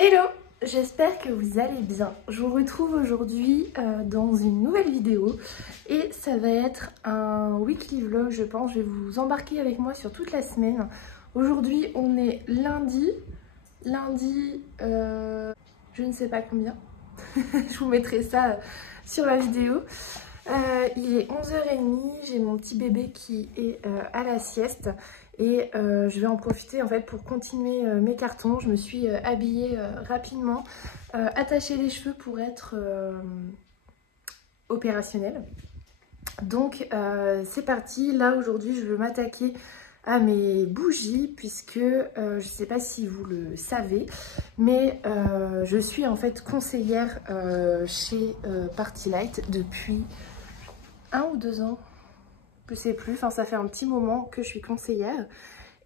Hello, j'espère que vous allez bien. Je vous retrouve aujourd'hui dans une nouvelle vidéo et ça va être un weekly vlog, je pense. Je vais vous embarquer avec moi sur toute la semaine. Aujourd'hui, on est lundi, je ne sais pas combien. Je vous mettrai ça sur la vidéo. Il est 11h30, j'ai mon petit bébé qui est à la sieste et je vais en profiter en fait pour continuer mes cartons. Je me suis habillée rapidement, attaché les cheveux pour être opérationnelle. Donc c'est parti, là aujourd'hui je veux m'attaquer à mes bougies puisque je ne sais pas si vous le savez, mais je suis en fait conseillère chez Partylight depuis 1 ou 2 ans, je sais plus, enfin ça fait un petit moment que je suis conseillère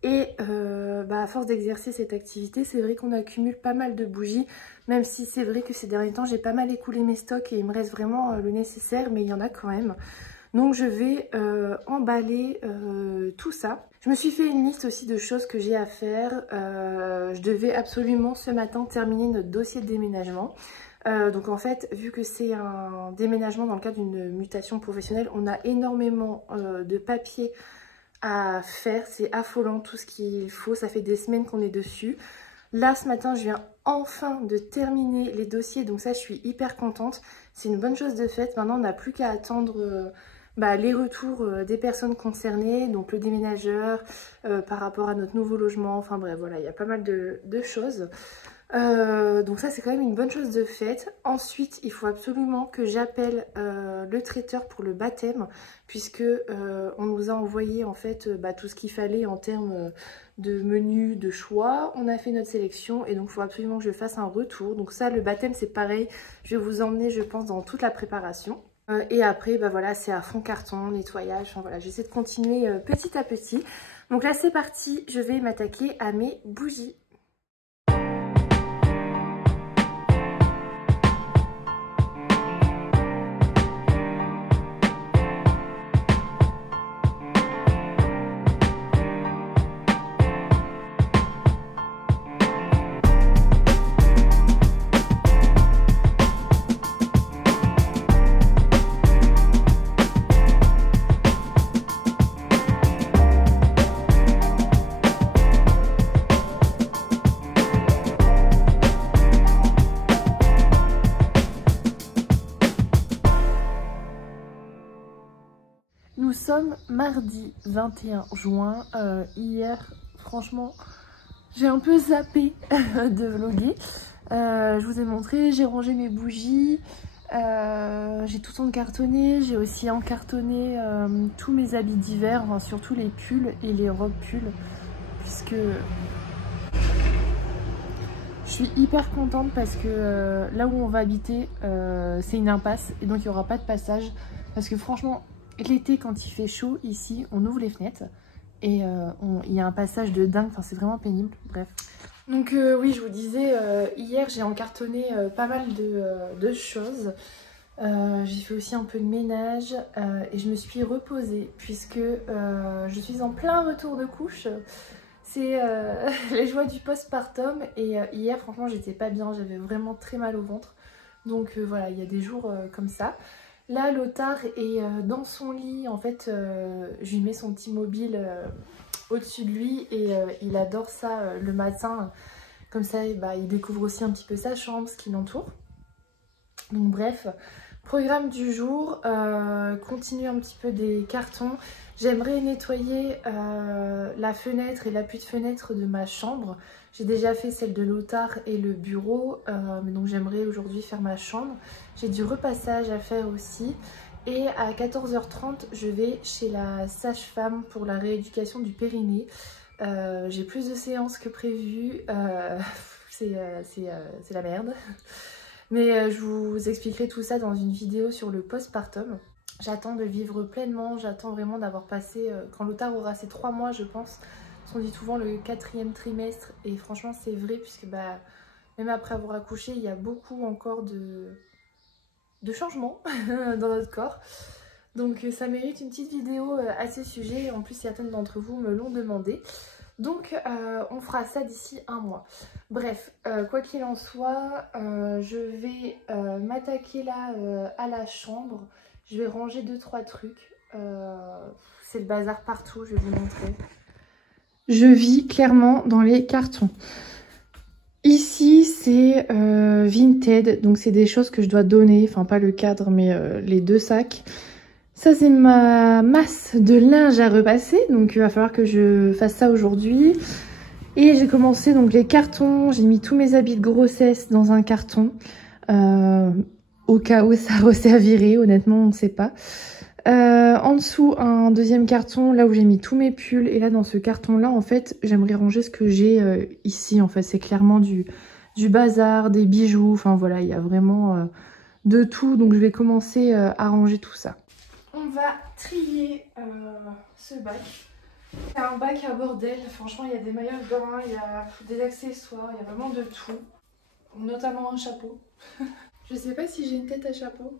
et à force d'exercer cette activité, c'est vrai qu'on accumule pas mal de bougies, même si c'est vrai que ces derniers temps j'ai pas mal écoulé mes stocks et il me reste vraiment le nécessaire, mais il y en a quand même. Donc je vais emballer tout ça. Je me suis fait une liste aussi de choses que j'ai à faire. Je devais absolument ce matin terminer notre dossier de déménagement. Donc en fait, vu que c'est un déménagement dans le cadre d'une mutation professionnelle, on a énormément de papiers à faire. C'est affolant tout ce qu'il faut, ça fait des semaines qu'on est dessus. Là ce matin, je viens enfin de terminer les dossiers, donc ça je suis hyper contente. C'est une bonne chose de faite. Maintenant on n'a plus qu'à attendre les retours des personnes concernées, donc le déménageur par rapport à notre nouveau logement. Enfin bref, voilà, il y a pas mal de choses. Donc ça c'est quand même une bonne chose de faite. Ensuite il faut absolument que j'appelle le traiteur pour le baptême, puisque on nous a envoyé en fait tout ce qu'il fallait en termes de menu, de choix. On a fait notre sélection et donc il faut absolument que je fasse un retour. Donc ça, le baptême c'est pareil, je vais vous emmener je pense dans toute la préparation. Et après voilà, c'est à fond carton, nettoyage, enfin voilà, j'essaie de continuer petit à petit. Donc là c'est parti, je vais m'attaquer à mes bougies. Nous sommes mardi 21 juin. Hier, franchement, j'ai un peu zappé de vlogger. Je vous ai montré, j'ai rangé mes bougies, j'ai tout encartonné, j'ai aussi encartonné tous mes habits d'hiver, enfin, surtout les pulls et les robes pulls, puisque je suis hyper contente parce que là où on va habiter, c'est une impasse et donc il n'y aura pas de passage, parce que franchement, l'été quand il fait chaud ici, on ouvre les fenêtres et il y a un passage de dingue, enfin c'est vraiment pénible, bref. Donc oui, je vous disais, hier j'ai encartonné pas mal de choses. J'ai fait aussi un peu de ménage et je me suis reposée puisque je suis en plein retour de couche. C'est les joies du postpartum et hier franchement j'étais pas bien, j'avais vraiment très mal au ventre. Donc voilà, il y a des jours comme ça. Là Lothar est dans son lit, en fait je lui mets son petit mobile au-dessus de lui et il adore ça le matin. Comme ça il découvre aussi un petit peu sa chambre, ce qui l'entoure. Donc bref, programme du jour, continuer un petit peu des cartons. J'aimerais nettoyer la fenêtre et l'appui de fenêtre de ma chambre. J'ai déjà fait celle de Lothar et le bureau, mais donc j'aimerais aujourd'hui faire ma chambre. J'ai du repassage à faire aussi. Et à 14h30, je vais chez la sage-femme pour la rééducation du périnée. J'ai plus de séances que prévu, c'est la merde. Mais je vous expliquerai tout ça dans une vidéo sur le postpartum. J'attends de vivre pleinement, j'attends vraiment d'avoir passé, quand Lothar aura ses 3 mois je pense, on dit souvent le 4e trimestre, et franchement c'est vrai puisque même après avoir accouché, il y a beaucoup encore de changements dans notre corps. Donc ça mérite une petite vidéo à ce sujet, en plus certaines d'entre vous me l'ont demandé. Donc on fera ça d'ici un mois. Bref, quoi qu'il en soit, je vais m'attaquer là à la chambre. Je vais ranger 2-3 trucs. C'est le bazar partout, je vais vous montrer. Je vis clairement dans les cartons. Ici, c'est Vinted, donc c'est des choses que je dois donner, enfin pas le cadre, mais les 2 sacs. Ça, c'est ma masse de linge à repasser, donc il va falloir que je fasse ça aujourd'hui. Et j'ai commencé donc les cartons, j'ai mis tous mes habits de grossesse dans un carton, au cas où ça resservirait, honnêtement on ne sait pas. En dessous un deuxième carton, là où j'ai mis tous mes pulls, et là dans ce carton là en fait j'aimerais ranger ce que j'ai ici, en fait c'est clairement du bazar, des bijoux, enfin voilà il y a vraiment de tout, donc je vais commencer à ranger tout ça. On va trier ce bac. C'est un bac à bordel, franchement il y a des maillots de bain, il y a des accessoires, il y a vraiment de tout. Notamment un chapeau. Je sais pas si j'ai une tête à chapeau.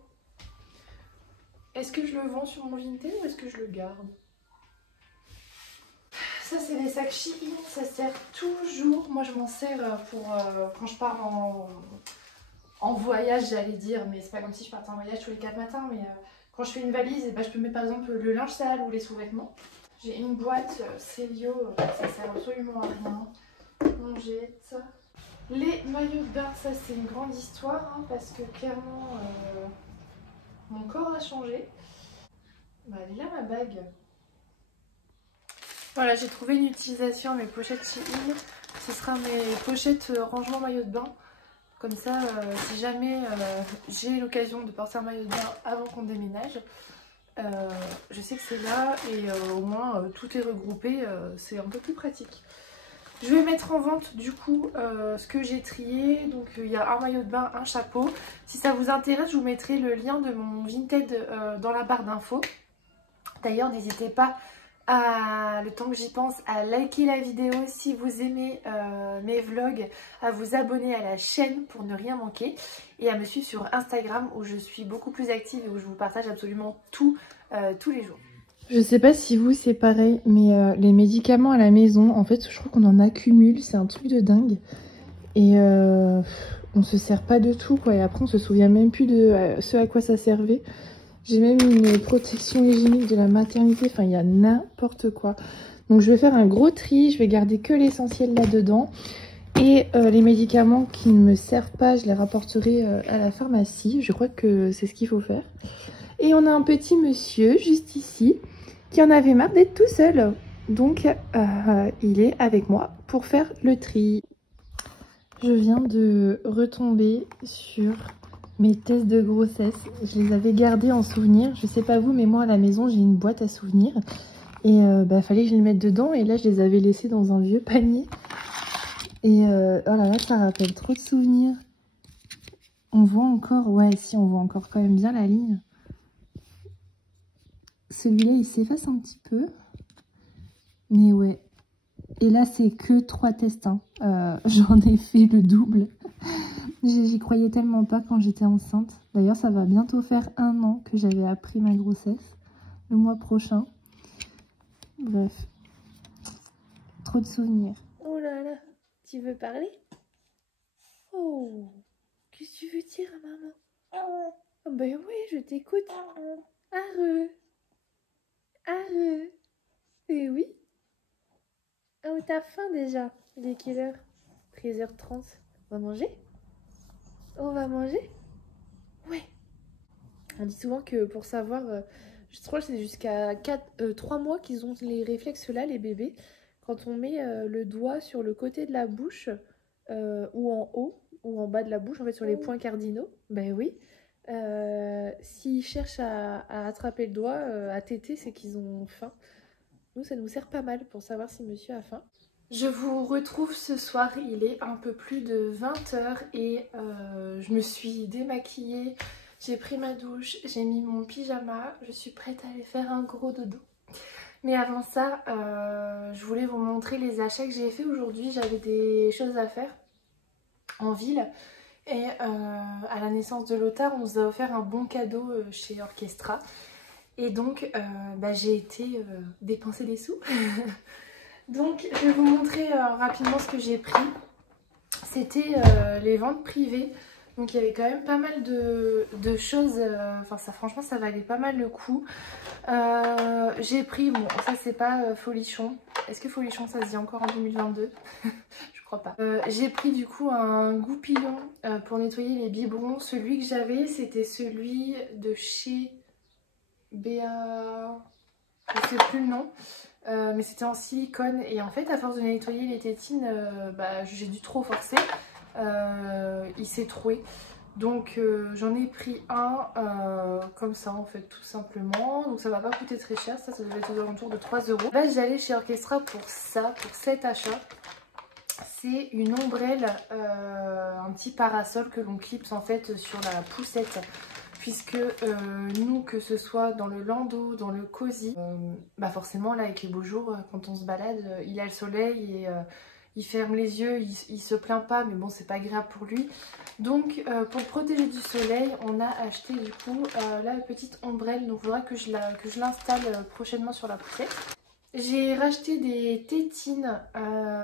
Est-ce que je le vends sur mon Vinted ou est-ce que je le garde? Ça c'est des sacs Shein, ça sert toujours. Moi je m'en sers pour quand je pars en voyage, j'allais dire, mais c'est pas comme si je partais en voyage tous les 4 matins, mais quand je fais une valise, et ben, je peux mettre par exemple le linge sale ou les sous-vêtements. J'ai une boîte Célio, ça sert absolument à rien. On jette. Les maillots de bain, ça c'est une grande histoire, hein, parce que clairement mon corps a changé. Bah, elle est là ma bague. Voilà, j'ai trouvé une utilisation à mes pochettes Shein. Ce sera mes pochettes rangement maillot de bain. Comme ça, si jamais j'ai l'occasion de porter un maillot de bain avant qu'on déménage, je sais que c'est là et au moins tout est regroupé, c'est un peu plus pratique. Je vais mettre en vente du coup ce que j'ai trié. Donc il y a un maillot de bain, un chapeau. Si ça vous intéresse, je vous mettrai le lien de mon Vinted dans la barre d'infos. D'ailleurs, n'hésitez pas, le temps que j'y pense, à liker la vidéo si vous aimez mes vlogs, à vous abonner à la chaîne pour ne rien manquer et à me suivre sur Instagram où je suis beaucoup plus active et où je vous partage absolument tout tous les jours. Je sais pas si vous c'est pareil, mais les médicaments à la maison, en fait je trouve qu'on en accumule, c'est un truc de dingue. Et on se sert pas de tout quoi, et après on se souvient même plus de ce à quoi ça servait. J'ai même une protection hygiénique de la maternité, enfin il y a n'importe quoi. Donc je vais faire un gros tri, je vais garder que l'essentiel là-dedans. Et les médicaments qui ne me servent pas, je les rapporterai à la pharmacie. Je crois que c'est ce qu'il faut faire. Et on a un petit monsieur juste ici qui en avait marre d'être tout seul. Donc il est avec moi pour faire le tri. Je viens de retomber sur mes tests de grossesse. Je les avais gardés en souvenir. Je sais pas vous, mais moi à la maison j'ai une boîte à souvenirs. Et fallait que je les mette dedans. Et là je les avais laissés dans un vieux panier. Et oh là là, ça rappelle trop de souvenirs. On voit encore, ouais si on voit encore quand même bien la ligne. Celui-là il s'efface un petit peu. Mais ouais. Et là c'est que 3 tests. Hein. J'en ai fait le double. J'y croyais tellement pas quand j'étais enceinte. D'ailleurs ça va bientôt faire 1 an que j'avais appris ma grossesse. Le mois prochain. Bref. Trop de souvenirs. Oh là là. Tu veux parler? Oh. Qu'est-ce que tu veux dire à maman? Oh, ben oui, je t'écoute. Arre. Arre. Eh oui. Oh, t'as faim déjà. Il est quelle heure? 13h30. On va manger? On va manger? Ouais. On dit souvent que pour savoir, je crois que c'est jusqu'à 3 mois qu'ils ont les réflexes là, les bébés. Quand on met le doigt sur le côté de la bouche, ou en haut, ou en bas de la bouche, en fait sur les points cardinaux, ben oui. S'ils cherchent à attraper le doigt, à téter, c'est qu'ils ont faim. Nous, ça nous sert pas mal pour savoir si monsieur a faim. Je vous retrouve ce soir, il est un peu plus de 20 h et je me suis démaquillée, j'ai pris ma douche, j'ai mis mon pyjama, je suis prête à aller faire un gros dodo. Mais avant ça, je voulais vous montrer les achats que j'ai fait aujourd'hui. J'avais des choses à faire en ville et à la naissance de Lothar, on nous a offert un bon cadeau chez Orchestra. Et donc j'ai été dépenser des sous. Donc je vais vous montrer rapidement ce que j'ai pris. C'était les ventes privées. Donc il y avait quand même pas mal de choses, enfin ça franchement ça valait pas mal le coup. J'ai pris, bon ça c'est pas Folichon. Est-ce que Folichon ça se dit encore en 2022? Je crois pas. J'ai pris du coup un goupillon pour nettoyer les biberons. Celui que j'avais c'était celui de chez Béa... je sais plus le nom. Mais c'était en silicone et en fait à force de nettoyer les tétines, j'ai dû trop forcer. Il s'est troué. Donc j'en ai pris un comme ça en fait tout simplement. Donc ça va pas coûter très cher, ça devait être aux alentours de 3 €. Là j'allais chez Orchestra pour ça, pour cet achat. C'est une ombrelle, un petit parasol que l'on clipse en fait sur la poussette. Puisque nous, que ce soit dans le landau, dans le cosy, forcément là avec les beaux jours, quand on se balade, il a le soleil et il ferme les yeux, il se plaint pas, mais bon c'est pas agréable pour lui. Donc pour le protéger du soleil, on a acheté du coup la petite ombrelle, donc il faudra que je l'installe prochainement sur la poussette. J'ai racheté des tétines,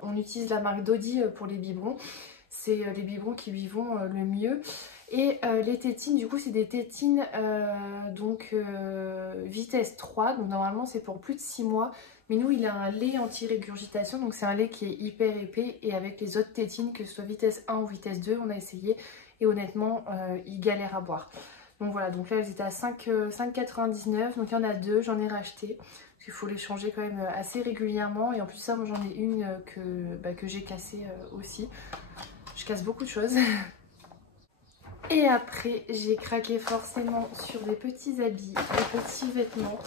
on utilise la marque Dodi pour les biberons, c'est les biberons qui lui vont le mieux. Et les tétines, du coup c'est des tétines vitesse 3, donc normalement c'est pour plus de 6 mois. Mais nous il a un lait anti-régurgitation, donc c'est un lait qui est hyper épais. Et avec les autres tétines, que ce soit vitesse 1 ou vitesse 2, on a essayé et honnêtement il galère à boire. Donc voilà, donc là elles étaient à 5,99, donc il y en a deux, j'en ai racheté. Parce qu'il faut les changer quand même assez régulièrement. Et en plus ça, moi j'en ai une que j'ai cassée aussi. Je casse beaucoup de choses. Et après, j'ai craqué forcément sur des petits habits, des petits vêtements.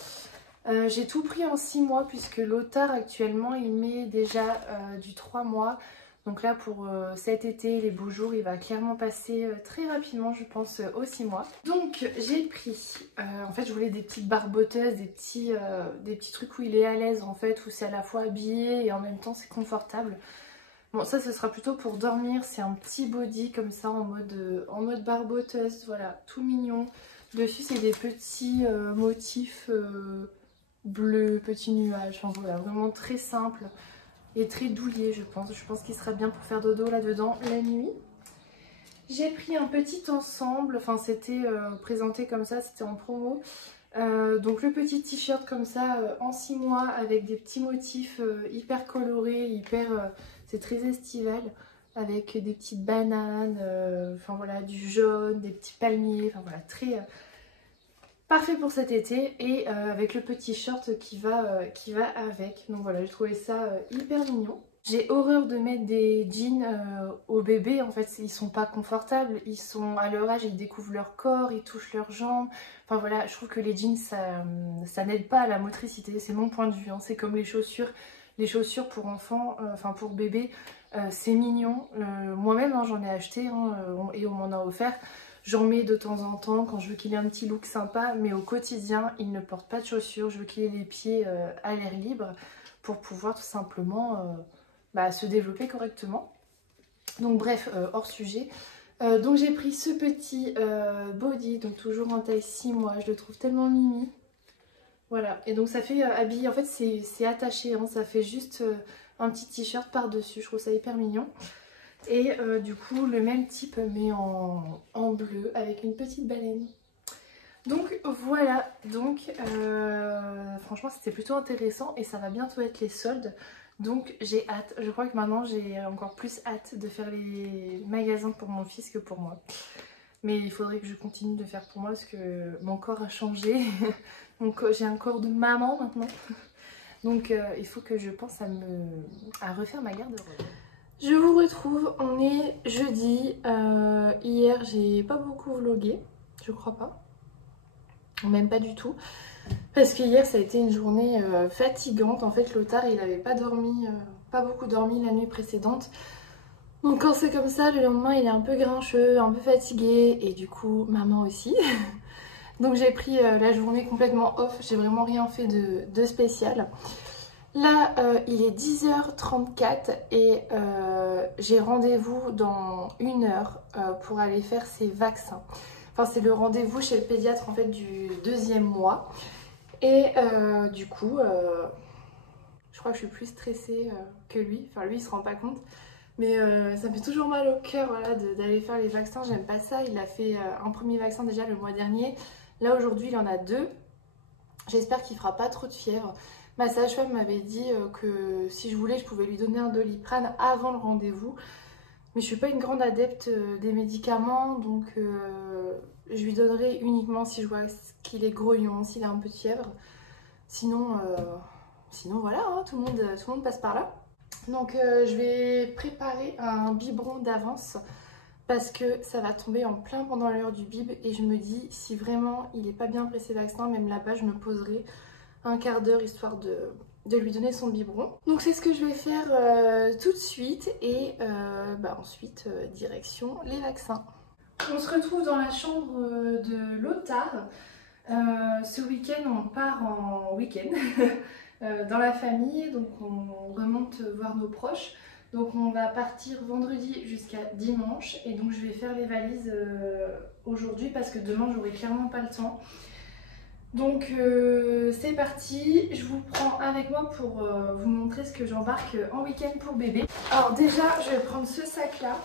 J'ai tout pris en 6 mois puisque l'Otard actuellement il met déjà du 3 mois. Donc là pour cet été, les beaux jours, il va clairement passer très rapidement je pense aux 6 mois. Donc j'ai pris, en fait je voulais des petites barboteuses, des petits trucs où il est à l'aise en fait, où c'est à la fois habillé et en même temps c'est confortable. Bon ça ce sera plutôt pour dormir, c'est un petit body comme ça en mode barboteuse, voilà, tout mignon. Dessus c'est des petits motifs bleus, petits nuages, enfin voilà, vraiment très simple et très douillet je pense. Je pense qu'il sera bien pour faire dodo là-dedans la nuit. J'ai pris un petit ensemble, enfin c'était présenté comme ça, c'était en promo. Donc le petit t-shirt comme ça en 6 mois avec des petits motifs hyper colorés, c'est très estival avec des petites bananes, enfin voilà du jaune, des petits palmiers, enfin voilà très parfait pour cet été et avec le petit short qui va avec. Donc voilà, j'ai trouvé ça hyper mignon. J'ai horreur de mettre des jeans aux bébés, en fait ils sont pas confortables, ils sont à leur âge, ils découvrent leur corps, ils touchent leurs jambes. Enfin voilà, je trouve que les jeans ça n'aide pas à la motricité, c'est mon point de vue, hein. C'est comme les chaussures pour enfants, enfin pour bébés, c'est mignon. Moi-même hein, j'en ai acheté hein, et on m'en a offert. J'en mets de temps en temps quand je veux qu'il ait un petit look sympa, mais au quotidien il ne porte pas de chaussures, je veux qu'il ait les pieds à l'air libre pour pouvoir tout simplement se développer correctement. Donc bref, hors sujet. Donc j'ai pris ce petit body, donc toujours en taille 6 mois, je le trouve tellement mimi. Voilà, et donc ça fait habillé, en fait c'est attaché, hein, ça fait juste un petit t-shirt par-dessus, je trouve ça hyper mignon. Et du coup le même type mais en bleu avec une petite baleine. Donc voilà, donc franchement c'était plutôt intéressant et ça va bientôt être les soldes. Donc j'ai hâte, je crois que maintenant j'ai encore plus hâte de faire les magasins pour mon fils que pour moi. Mais il faudrait que je continue de faire pour moi parce que mon corps a changé. Donc j'ai un corps de maman maintenant. Donc il faut que je pense à refaire ma garde-robe. Je vous retrouve, on est jeudi. Hier j'ai pas beaucoup vlogué, je crois pas. Même pas du tout. Parce que hier ça a été une journée fatigante. En fait Lothar il avait pas dormi, pas beaucoup dormi la nuit précédente. Donc quand c'est comme ça, le lendemain il est un peu grincheux, un peu fatigué. Et du coup maman aussi. Donc j'ai pris la journée complètement off. J'ai vraiment rien fait de spécial. Là il est 10h34 et j'ai rendez-vous dans 1 heure pour aller faire ses vaccins. Enfin c'est le rendez-vous chez le pédiatre en fait du 2e mois. Et du coup Je crois que je suis plus stressée que lui. Enfin lui il se rend pas compte. Mais ça me fait toujours mal au cœur voilà, d'aller faire les vaccins. J'aime pas ça. Il a fait un premier vaccin déjà le mois dernier. Là aujourd'hui il en a 2. J'espère qu'il fera pas trop de fièvre. Ma sage-femme m'avait dit que si je voulais je pouvais lui donner un Doliprane avant le rendez-vous. Mais je suis pas une grande adepte des médicaments, donc je lui donnerai uniquement si je vois qu'il est grognon, s'il a un peu de fièvre. Sinon voilà, hein, tout le monde passe par là. Donc je vais préparer un biberon d'avance parce que ça va tomber en plein pendant l'heure du bib et je me dis si vraiment il n'est pas bien pressé vaccin, même là-bas je me poserai un quart d'heure histoire de lui donner son biberon. Donc c'est ce que je vais faire tout de suite et ensuite direction les vaccins. On se retrouve dans la chambre de Lothar. Ce week-end on part en week-end dans la famille, donc on remonte voir nos proches. Donc on va partir vendredi jusqu'à dimanche et donc je vais faire les valises aujourd'hui parce que demain j'aurai clairement pas le temps. Donc c'est parti, je vous prends avec moi pour vous montrer ce que j'embarque en week-end pour bébé. Alors déjà je vais prendre ce sac là,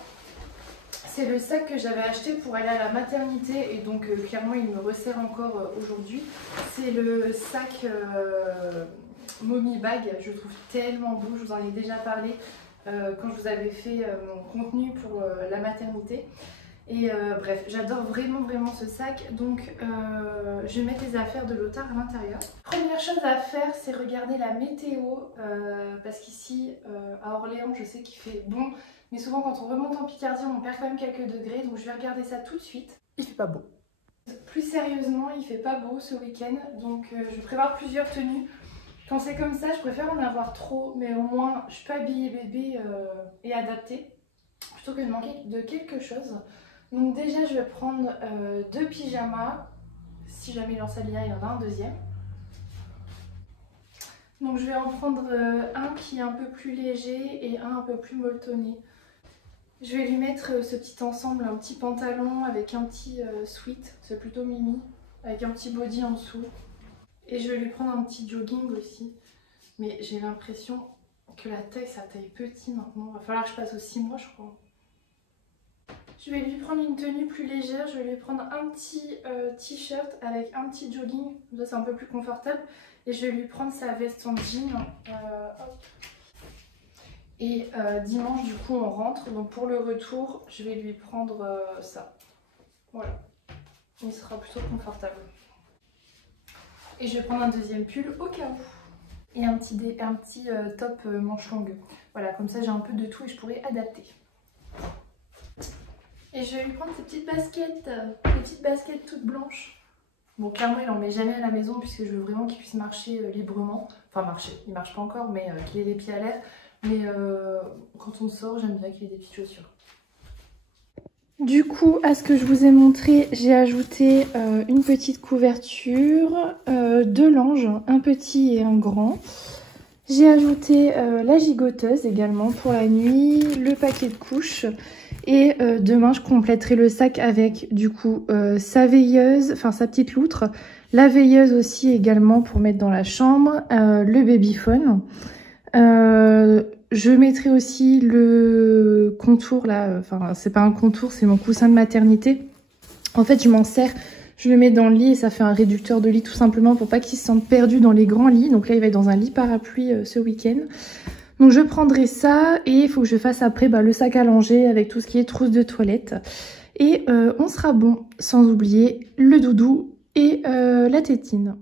c'est le sac que j'avais acheté pour aller à la maternité et donc clairement il me resserre encore aujourd'hui. C'est le sac Mommy Bag, je le trouve tellement beau, je vous en ai déjà parlé quand je vous avais fait mon contenu pour la maternité. Et bref, j'adore vraiment ce sac, donc je vais mettre les affaires de Lothar à l'intérieur. Première chose à faire, c'est regarder la météo, parce qu'ici à Orléans, je sais qu'il fait bon, mais souvent quand on remonte en Picardie, on perd quand même quelques degrés, donc je vais regarder ça tout de suite. Il fait pas beau. Plus sérieusement, il fait pas beau ce week-end, donc je vais prévoir plusieurs tenues. Quand c'est comme ça, je préfère en avoir trop, mais au moins je peux habiller bébé et adapter, plutôt que de manquer de quelque chose. Donc déjà je vais prendre 2 pyjamas, si jamais il en s'aligne il y en a un deuxième. Donc je vais en prendre un qui est un peu plus léger et un peu plus molletonné. Je vais lui mettre ce petit ensemble, un petit pantalon avec un petit sweat, c'est plutôt mimi, avec un petit body en dessous. Et je vais lui prendre un petit jogging aussi, mais j'ai l'impression que la taille, ça taille petit maintenant, il va falloir que je passe aux 6 mois je crois. Je vais lui prendre une tenue plus légère, je vais lui prendre un petit t-shirt avec un petit jogging, ça c'est un peu plus confortable. Et je vais lui prendre sa veste en jean. Hop. Et dimanche du coup on rentre, donc pour le retour je vais lui prendre ça. Voilà, il sera plutôt confortable. Et je vais prendre un deuxième pull au cas où. Et un petit top manche longue. Voilà, comme ça j'ai un peu de tout et je pourrai adapter. Et je vais lui prendre ces petites baskets toutes blanches. Bon, clairement, il en met jamais à la maison puisque je veux vraiment qu'il puisse marcher librement. Enfin, marcher, il marche pas encore, mais qu'il ait les pieds à l'air. Mais quand on sort, j'aime bien qu'il ait des petites chaussures. Du coup, à ce que je vous ai montré, j'ai ajouté une petite couverture, 2 langes, un petit et un grand. J'ai ajouté la gigoteuse également pour la nuit, le paquet de couches. Et demain, je compléterai le sac avec du coup sa veilleuse, enfin sa petite loutre, la veilleuse aussi également pour mettre dans la chambre, le babyphone. Je mettrai aussi le contour là, enfin c'est pas un contour, c'est mon coussin de maternité. En fait, je m'en sers, je le mets dans le lit et ça fait un réducteur de lit tout simplement pour pas qu'il se sente perdu dans les grands lits. Donc là, il va être dans un lit parapluie ce week-end. Donc je prendrai ça et il faut que je fasse après le sac à langer avec tout ce qui est trousse de toilette. Et on sera bon, sans oublier le doudou et la tétine.